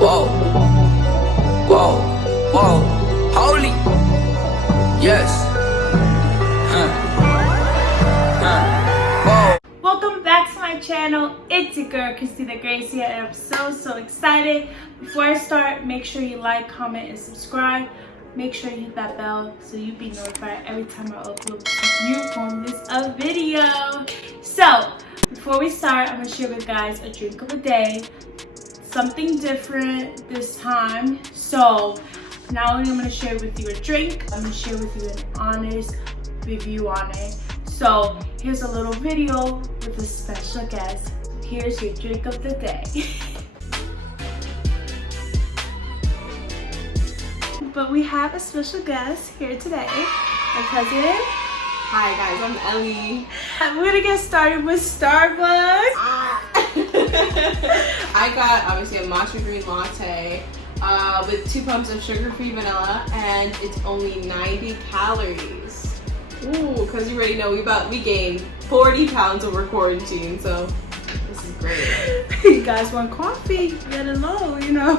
Whoa, whoa, whoa, holy, yes, whoa. Welcome back to my channel. It's your girl, christinaaagracee, and I'm so excited. Before I start, make sure you like, comment, and subscribe. Make sure you hit that bell so you be notified every time I upload a video. So, before we start, I'm going to share with you guys a drink of the day. Something different this time. So, not only I'm going to share with you a drink, I'm going to share with you an honest review on it. So, here's a little video with a special guest. Here's your drink of the day. But we have a special guest here today, my cousin. Hi guys, I'm Ellie. We're gonna get started with Starbucks. I got obviously a matcha green latte with 2 pumps of sugar-free vanilla, and it's only 90 calories. Ooh, because you already know we gained 40 pounds over quarantine, so this is great. You guys want coffee? Get it low, you know.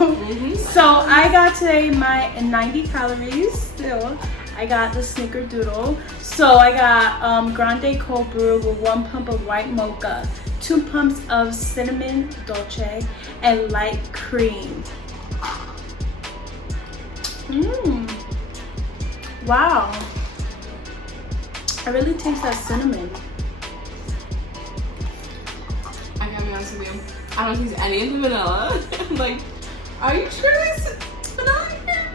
So I got today my 90 calories still. I got the snickerdoodle. So I got grande cold brew with 1 pump of white mocha, 2 pumps of cinnamon dolce, and light cream. Wow. I really taste that cinnamon. I gotta be honest with you, I don't taste any of the vanilla. I'm like, are you sure there's vanilla in here?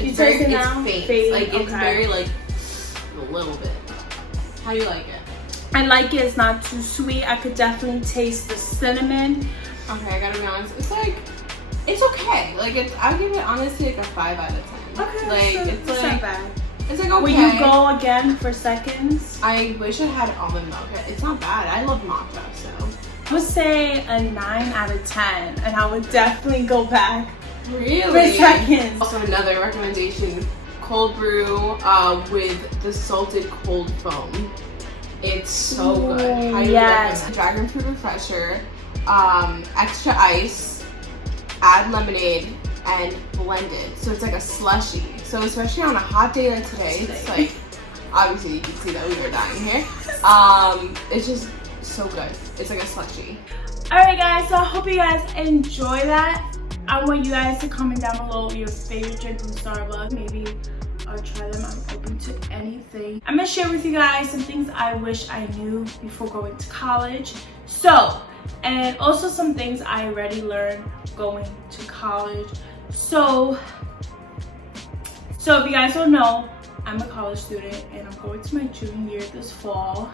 It's faint. Like it's very like a little bit. How do you like it? I like it. It's not too sweet. I could definitely taste the cinnamon. Okay, I gotta be honest. It's like, it's okay. Like I'll give it honestly like a 5 out of 10. Okay, like so it's not like bad. It's like okay. Will you go again for seconds? I wish it had almond milk. It's not bad. I love matcha, so. I would say a 9 out of 10, and I would definitely go back. Really? For seconds. Also, another recommendation: cold brew with the salted cold foam. It's so good. Highly recommend. Dragon fruit refresher, extra ice, add lemonade, and blend it. So it's like a slushy. So especially on a hot day like today, it's like, obviously you can see that we were dying here. It's just so good. It's like a slushy. Alright guys, so I hope you guys enjoy that. I want you guys to comment down below your favorite drink from Starbucks. Maybe I'll try them. I'm open to anything. I'm gonna share with you guys some things I wish I knew before going to college. So, and also some things I already learned going to college. So if you guys don't know, I'm a college student and I'm going to my junior year this fall.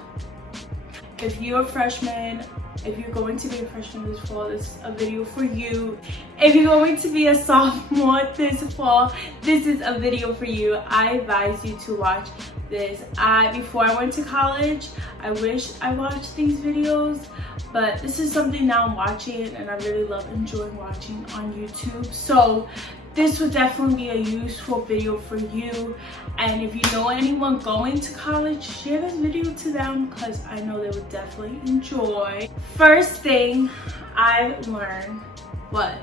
If you're a freshman, if you're going to be a freshman this fall, this is a video for you. If you're going to be a sophomore this fall, this is a video for you. I advise you to watch this. Before I went to college, I wish I watched these videos, but this is something now I'm watching and I really enjoying watching on YouTube. So this would definitely be a useful video for you. And if you know anyone going to college, share this video to them because I know they would definitely enjoy. First thing I've learned was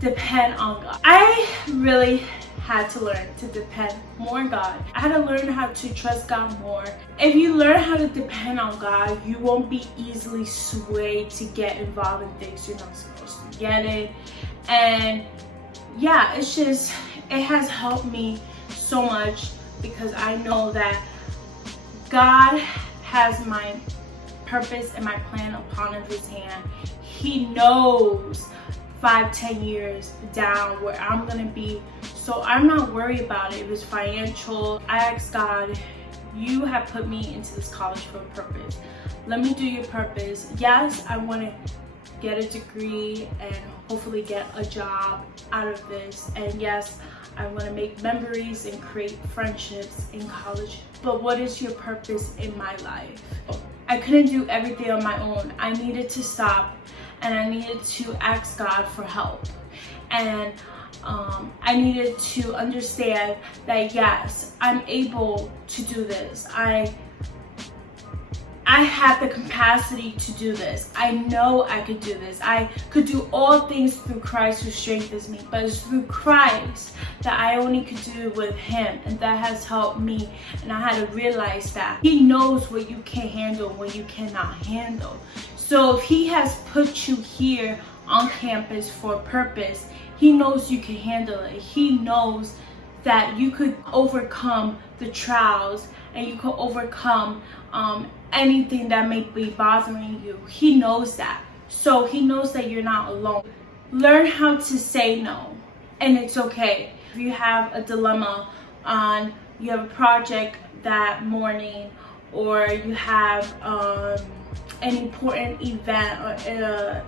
depend on God. I really had to learn to depend more on God. I had to learn how to trust God more. If you learn how to depend on God, you won't be easily swayed to get involved in things you're not supposed to get in. And yeah, it has helped me so much because I know that God has my purpose and my plan upon his hand. He knows 5-10 years down where I'm gonna be, so I'm not worried about it. If it's financial, I ask God, you have put me into this college for a purpose. Let me do your purpose. Yes, I want to get a degree and hopefully get a job out of this, and yes, I want to make memories and create friendships in college, but what is your purpose in my life? I couldn't do everything on my own. I needed to stop and I needed to ask God for help, and I needed to understand that yes, I'm able to do this. I I have the capacity to do this. I know I could do this. I could do all things through Christ who strengthens me. But it's through Christ that I only could do with him. And that has helped me. And I had to realize that he knows what you can handle, what you cannot handle. So if he has put you here on campus for a purpose, he knows you can handle it. He knows that you could overcome the trials and you could overcome anything that may be bothering you. He knows that. So he knows that you're not alone. Learn how to say no, and it's okay. If you have a dilemma on, you have a project that morning, or you have an important event, or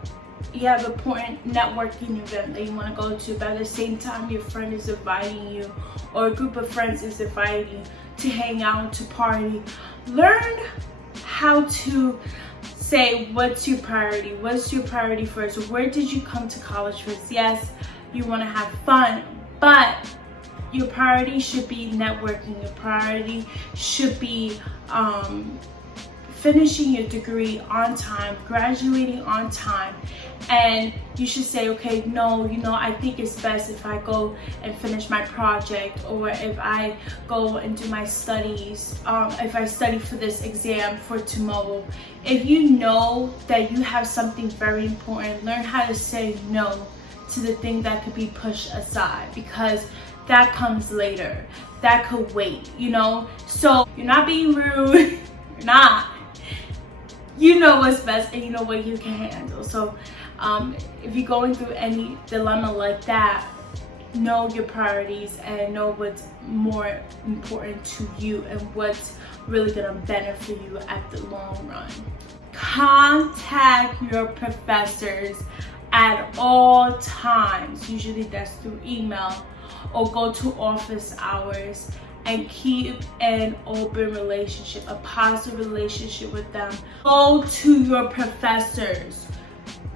you have an important networking event that you want to go to, but at the same time your friend is inviting you, or a group of friends is inviting you to hang out, to party. Learn how to say what's your priority. What's your priority first? Where did you come to college first? Yes, you want to have fun, but your priority should be networking. Your priority should be finishing your degree on time, graduating on time. And you should say, okay, no, I think it's best if I go and finish my project, or if I go and do my studies, if I study for this exam for tomorrow. If you know that you have something very important, learn how to say no to the thing that could be pushed aside, because that comes later. That could wait, So you're not being rude. You're not. You know what's best and you know what you can handle. So if you're going through any dilemma like that, know your priorities and know what's more important to you and what's really gonna benefit you at the long run. Contact your professors at all times. Usually that's through email, or go to office hours, and keep an open relationship, a positive relationship with them. Go to your professors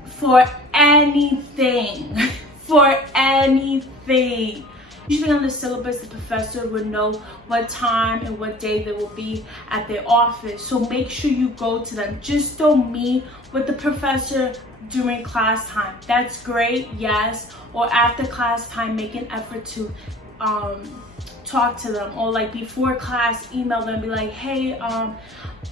for anything, for anything. Usually on the syllabus, the professor would know what time and what day they will be at their office. So make sure you go to them. Just don't meet with the professor during class time. That's great, yes. Or after class time, make an effort to talk to them, or like before class, email them, be like, hey, I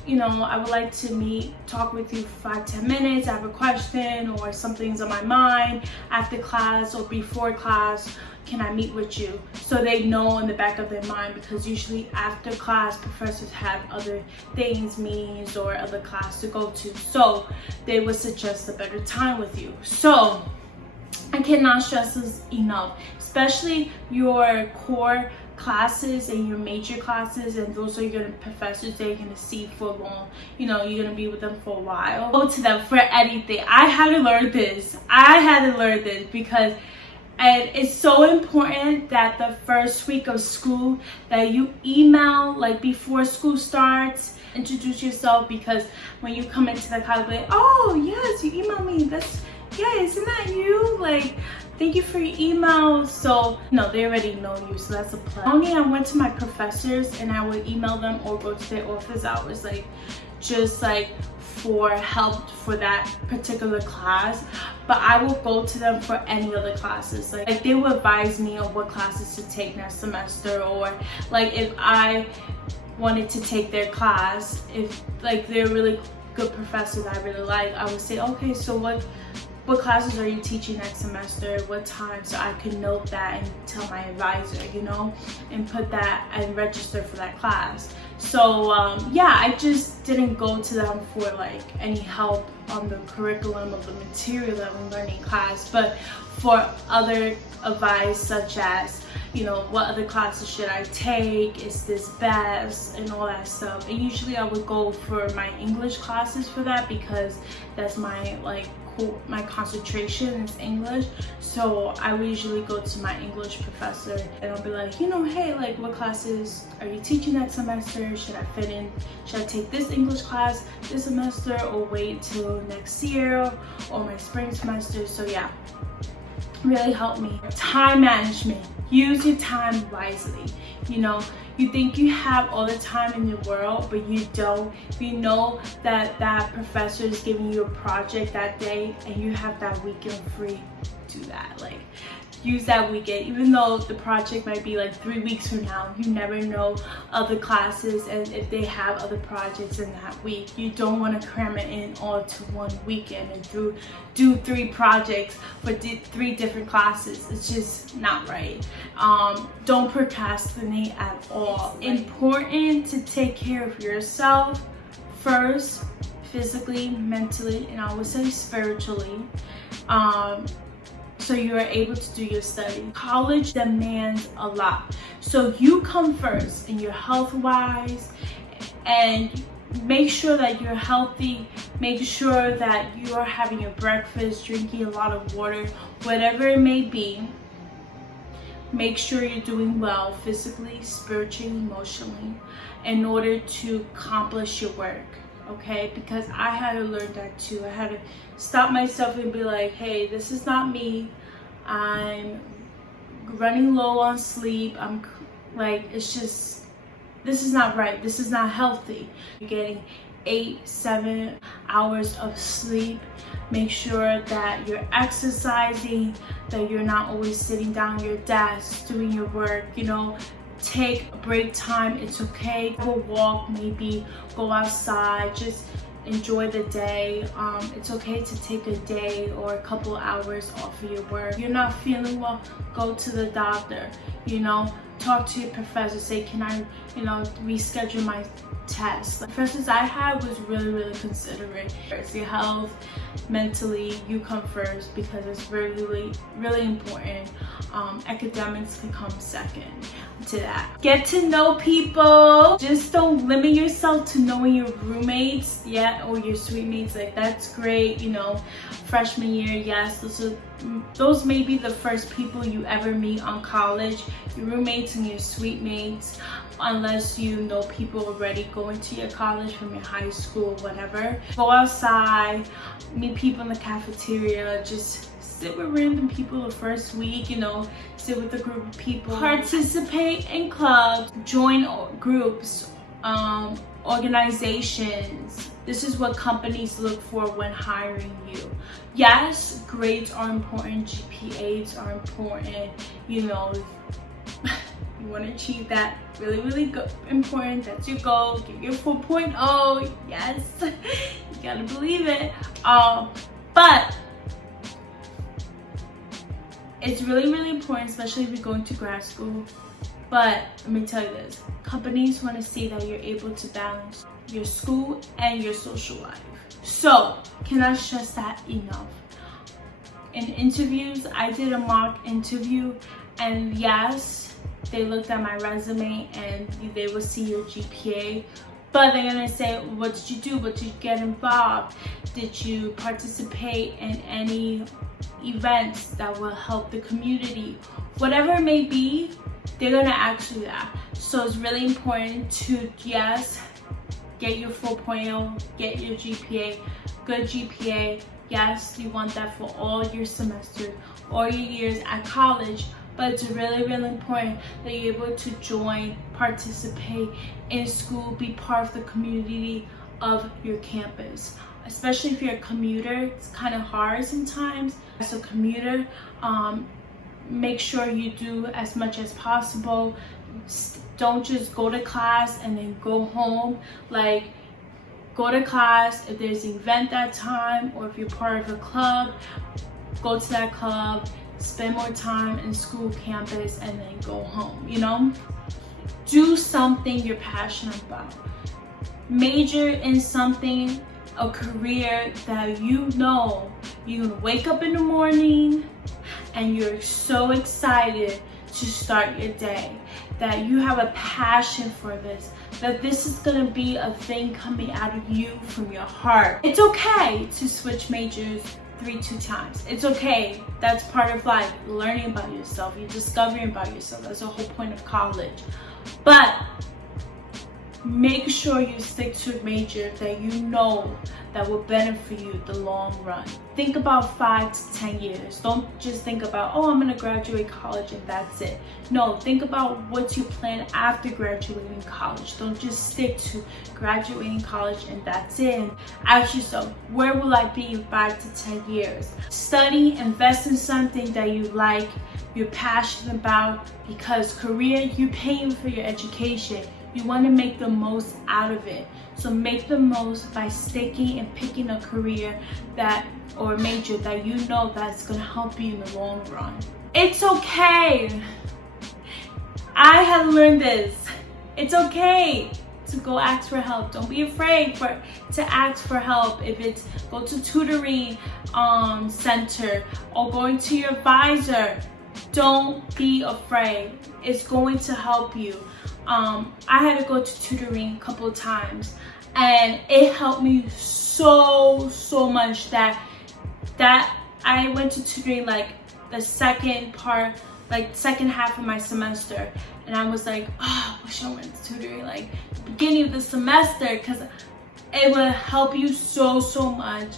would like to talk with you for 5-10 minutes. I have a question, or something's on my mind after class or before class. Can I meet with you? So they know in the back of their mind, because usually after class, professors have other things, meetings, or other class to go to. So they would suggest a better time with you. So I cannot stress this enough, especially your core classes and your major classes, and those are your professors that you're going to see for long. You're going to be with them for a while. Go to them for anything. I had to learn this. Because it's so important that the first week of school that you email, like before school starts, introduce yourself, because when you come into the college, like, oh yes, you emailed me, isn't that you? Like, thank you for your email. So no, they already know you, so that's a plus. Only I went to my professors and I would email them or go to their office hours, just for help for that particular class. But I will go to them for any other classes. Like they will advise me on what classes to take next semester, or like if I wanted to take their class, if they're really good professor that I really like, I would say, okay, so what classes are you teaching next semester, what time, so I can note that and tell my advisor, and put that and register for that class. So yeah, I just didn't go to them for any help on the curriculum of the material that I'm learning in class, but for other advice, such as what other classes should I take, is this best, and all that stuff. And usually I would go for my English classes for that, because that's my my concentration is English. So I would usually go to my English professor and I'll be like, hey, what classes are you teaching next semester? Should I take this English class this semester, or wait till next year or my spring semester? So yeah, really helped me. Time management. Use your time wisely. You think you have all the time in the world, but you don't. You know that that professor is giving you a project that day and you have that weekend free. Do that. Like, use that weekend, even though the project might be like 3 weeks from now. You never know other classes and if they have other projects in that week. You don't want to cram it in all to one weekend and do 3 projects for 3 different classes. It's just not right. Don't procrastinate at all. Important to take care of yourself first, physically, mentally, and I would say spiritually. So you are able to do your study. College demands a lot. So you come first in your health wise, and make sure that you're healthy. Make sure that you are having your breakfast, drinking a lot of water, whatever it may be. Make sure you're doing well physically, spiritually, emotionally in order to accomplish your work. Okay, because I had to learn that too. I had to stop myself and be like, hey, this is not me. I'm running low on sleep. I'm like, it's just, this is not right. This is not healthy. You're getting 8-7 hours of sleep. Make sure that you're exercising, that you're not always sitting down at your desk doing your work, you know. Take a break time. It's okay. Go walk, maybe go outside, just enjoy the day. It's okay to take a day or a couple hours off of your work. You're not feeling well, go to the doctor, you know, talk to your professor, say, can I, you know, reschedule my test. The professors I had was really considerate. It's your health, mentally, you come first because it's really important. Academics can come second to that. Get to know people. Just don't limit yourself to knowing your roommates yet or your suite mates. Like, that's great, you know, freshman year, yes, those may be the first people you ever meet on college, your roommates and your suite mates, unless you know people already going to your college from your high school, whatever. Go outside, meet people in the cafeteria, just sit with random people the first week, you know, sit with a group of people. Participate in clubs, join groups, organizations. This is what companies look for when hiring you. Yes, grades are important, GPAs are important, you know, you want to achieve that, really good, important. That's your goal. Get your 4.0. Yes, you gotta believe it. But it's really important, especially if you're going to grad school. But let me tell you this: companies want to see that you're able to balance your school and your social life. So, cannot stress that enough. In interviews, I did a mock interview, and yes, they looked at my resume and they will see your GPA, but they're gonna say, what did you do? What did you get involved? Did you participate in any events that will help the community? Whatever it may be, they're gonna ask you that. So it's really important to, yes, get your 4.0, get your GPA, good GPA. Yes, you want that for all your semesters, all your years at college. But it's really important that you're able to join, participate in school, be part of the community of your campus. Especially if you're a commuter, it's kind of hard sometimes. As a commuter, make sure you do as much as possible. Don't just go to class and then go home. Like, go to class if there's an event that time, or if you're part of a club, go to that club. Spend more time in school campus and then go home, you know? Do something you're passionate about. Major in something, a career that you know you're gonna wake up in the morning and you're so excited to start your day, that you have a passion for this, that this is gonna be a thing coming out of you from your heart. It's okay to switch majors 2 times. It's okay. That's part of life. Learning about yourself. You're discovering about yourself. That's the whole point of college. But make sure you stick to a major that you know that will benefit you the long run. Think about 5 to 10 years. Don't just think about, oh, I'm gonna graduate college and that's it. No, think about what's your plan after graduating college. Don't just stick to graduating college and that's it. And ask yourself, where will I be in 5 to 10 years? Study, invest in something that you like, you're passionate about, because Korea, you're paying for your education. You want to make the most out of it. So make the most by sticking and picking a career that, or a major that you know that's going to help you in the long run. It's okay. I have learned this. It's okay to go ask for help. Don't be afraid to ask for help. If it's go to tutoring center or going to your advisor, don't be afraid. It's going to help you. I had to go to tutoring a couple of times and it helped me so much that I went to tutoring like the second half of my semester, and I was like, oh, I wish I went to tutoring like the beginning of the semester, because it will help you so much.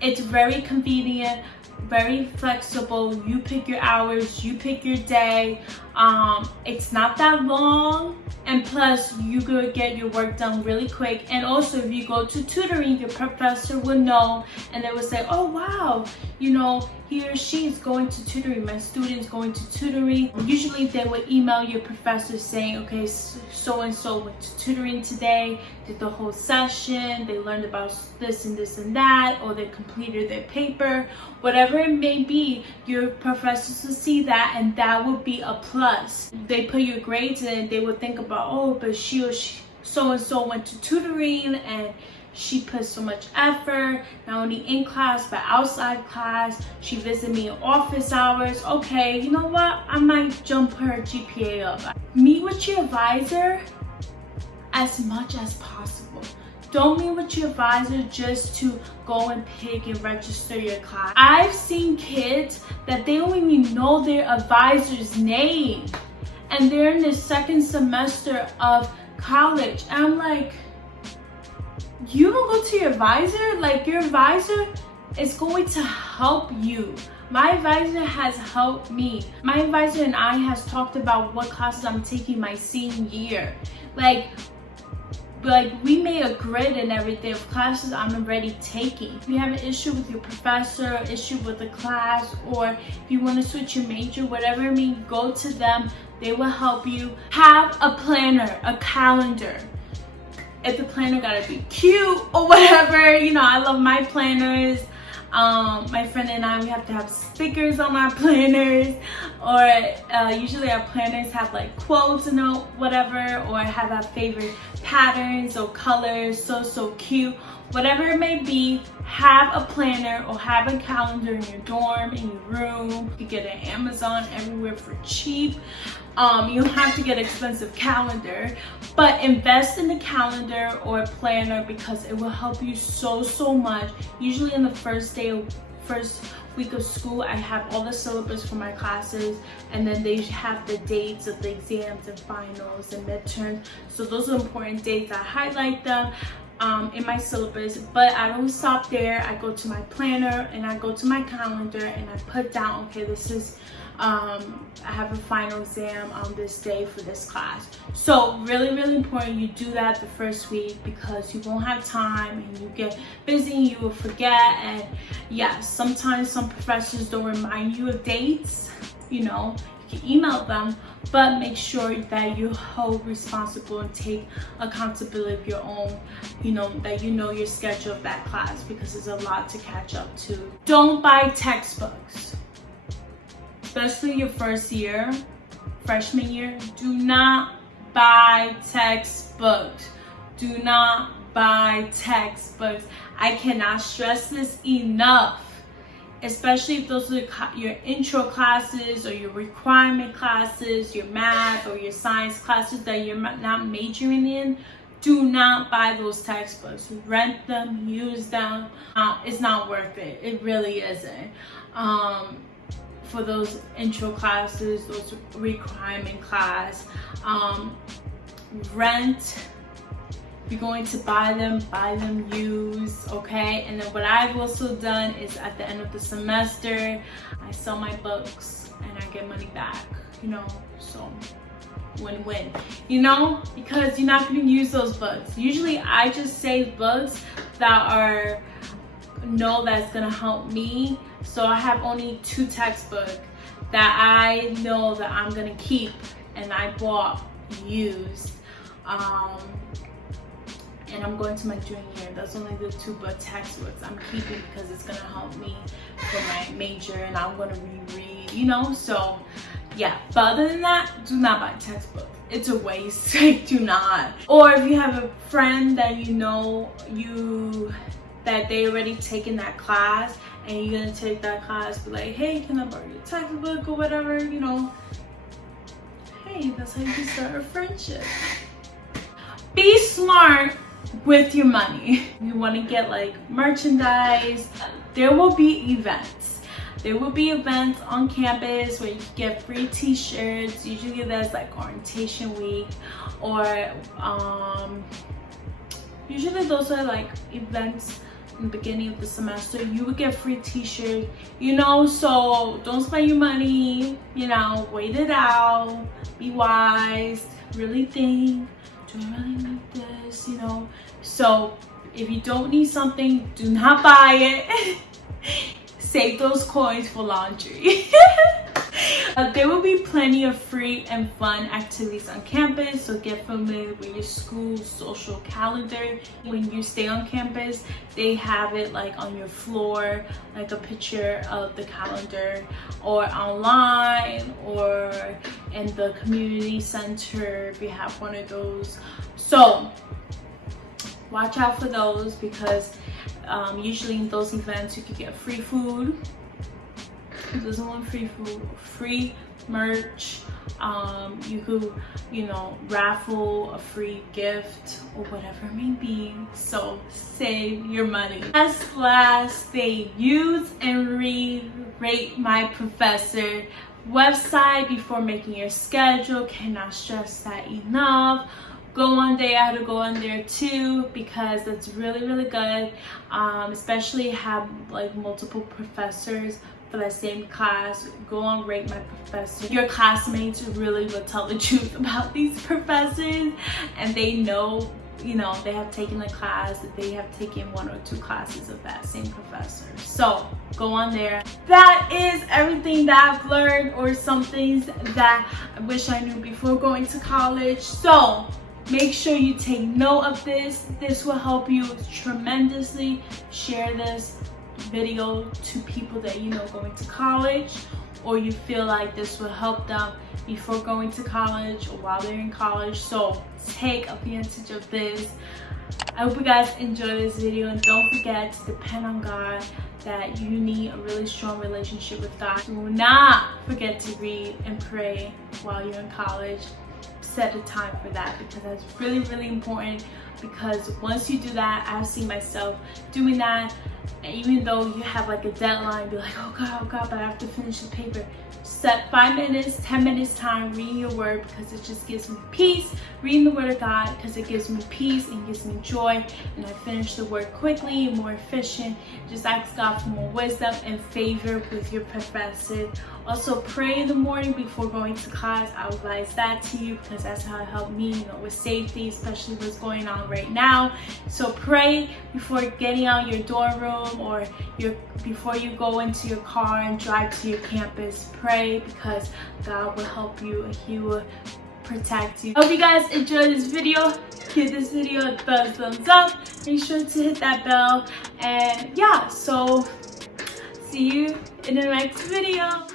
It's very convenient, very flexible. You pick your hours, you pick your day. It's not that long, and plus you could get your work done really quick. And also, if you go to tutoring, your professor will know, and they will say, oh wow, you know, he or she is going to tutoring, my student's going to tutoring. Usually they will email your professor saying, okay, so and so went to tutoring today, did the whole session, they learned about this and this and that, or they completed their paper, whatever it may be. Your professors will see that, and that would be a plus. They put your grades in, they would think about, oh, but she so and so went to tutoring and she put so much effort, not only in class but outside class. She visited me in office hours. Okay, you know what, I might jump her GPA up. Meet with your advisor as much as possible. Don't meet with your advisor just to go and pick and register your class. I've seen kids that they don't even know their advisor's name, and they're in the second semester of college. And I'm like, you don't go to your advisor? Like, your advisor is going to help you. My advisor has helped me. My advisor and I has talked about what classes I'm taking my senior year. Like we made a grid and everything of classes I'm already taking. If you have an issue with your professor, issue with the class, or if you want to switch your major, whatever it means, go to them. They will help you. Have a planner, a calendar. If the planner gotta be cute or whatever, you know, I love my planners. My friend and I, we have to have stickers on our planners, or usually our planners have like quotes and whatever, or have our favorite patterns or colors, so cute. Whatever it may be, have a planner or have a calendar in your dorm, in your room. You can get it on Amazon, everywhere for cheap. You don't have to get an expensive calendar, but invest in a calendar or a planner because it will help you so much. Usually in the first week of school, I have all the syllabus for my classes, and then they have the dates of the exams and finals and midterms. So those are important dates. I highlight them in my syllabus, but I don't stop there. I go to my planner and I go to my calendar and I put down, okay, this is I have a final exam on this day for this class. So really important you do that the first week, because you won't have time and you get busy and you will forget. And yes, sometimes some professors don't remind you of dates. You know, you can email them, but make sure that you hold responsible and take accountability of your own, you know, that you know your schedule of that class, because there's a lot to catch up to. Don't buy textbooks. Especially your first year, freshman year, do not buy textbooks. Do not buy textbooks. I cannot stress this enough. Especially if those are your intro classes or your requirement classes, your math or your science classes that you're not majoring in. Do not buy those textbooks. Rent them, use them. It's not worth it. It really isn't. For those intro classes, those requirement class, rent If you're going to buy them used, okay? And then what I've also done is at the end of the semester, I sell my books and I get money back, you know, so win-win, you know, because you're not going to use those books. Usually I just save books that that's going to help me. So I have only 2 textbooks that I know that I'm going to keep, and I bought used. And I'm going to my junior year. That's only the 2 textbooks I'm keeping because it's gonna help me for my major, and I'm gonna reread, you know. So yeah, but other than that, do not buy textbooks. It's a waste. Do not. Or if you have a friend that you know that they already taken that class and you're gonna take that class, be like, hey, can I borrow your textbook or whatever, you know. Hey, that's how you can start a friendship. Be smart with your money. You want to get like merchandise. There will be events. There will be events on campus where you can get free t-shirts. Usually there's like orientation week, or usually those are like events in the beginning of the semester. You would get free t-shirts, you know. So don't spend your money, you know, wait it out, be wise, really think, do I really need this, you know. So if you don't need something, do not buy it. Save those coins for laundry. There will be plenty of free and fun activities on campus, so get familiar with your school's social calendar. When you stay on campus, they have it like on your floor, like a picture of the calendar, or online, or in the community center if you have one of those. So watch out for those, because usually in those events you can get free food. Who doesn't want free food? Free merch. You could, you know, raffle a free gift or whatever it may be. So save your money. Last thing, use and rate my professor website before making your schedule. Cannot stress that enough. Go on there. I had to go on there too, because it's really good. Especially have like multiple professors for that same class. Go on Rate My Professor. Your classmates really will tell the truth about these professors, and they know, you know, they have taken a class, that they have taken 1 or 2 classes of that same professor. So go on there. That is everything that I've learned, or some things that I wish I knew before going to college. So make sure you take note of this. This will help you tremendously. Share this video to people that you know going to college, or you feel like this will help them before going to college or while they're in college. So take advantage of this. I hope you guys enjoy this video, and don't forget to depend on God, that you need a really strong relationship with God. Do not forget to read and pray while you're in college. Set a time for that, because that's really important. Because once you do that, I've seen myself doing that, and even though you have like a deadline, be like, oh God, but I have to finish the paper. Set 5 minutes, 10 minutes time reading your word, because it just gives me peace. Reading the word of God, because it gives me peace and gives me joy, and I finish the word quickly and more efficient. Just ask God for more wisdom and favor with your professor. Also pray in the morning before going to class. I would advise that to you, because that's how it helped me, you know, with safety, especially what's going on right now. So pray before getting out your dorm room, or before you go into your car and drive to your campus. Pray, because God will help you and He will protect you. I hope you guys enjoyed this video. Give this video a thumbs up. Make sure to hit that bell, and yeah, so see you in the next video.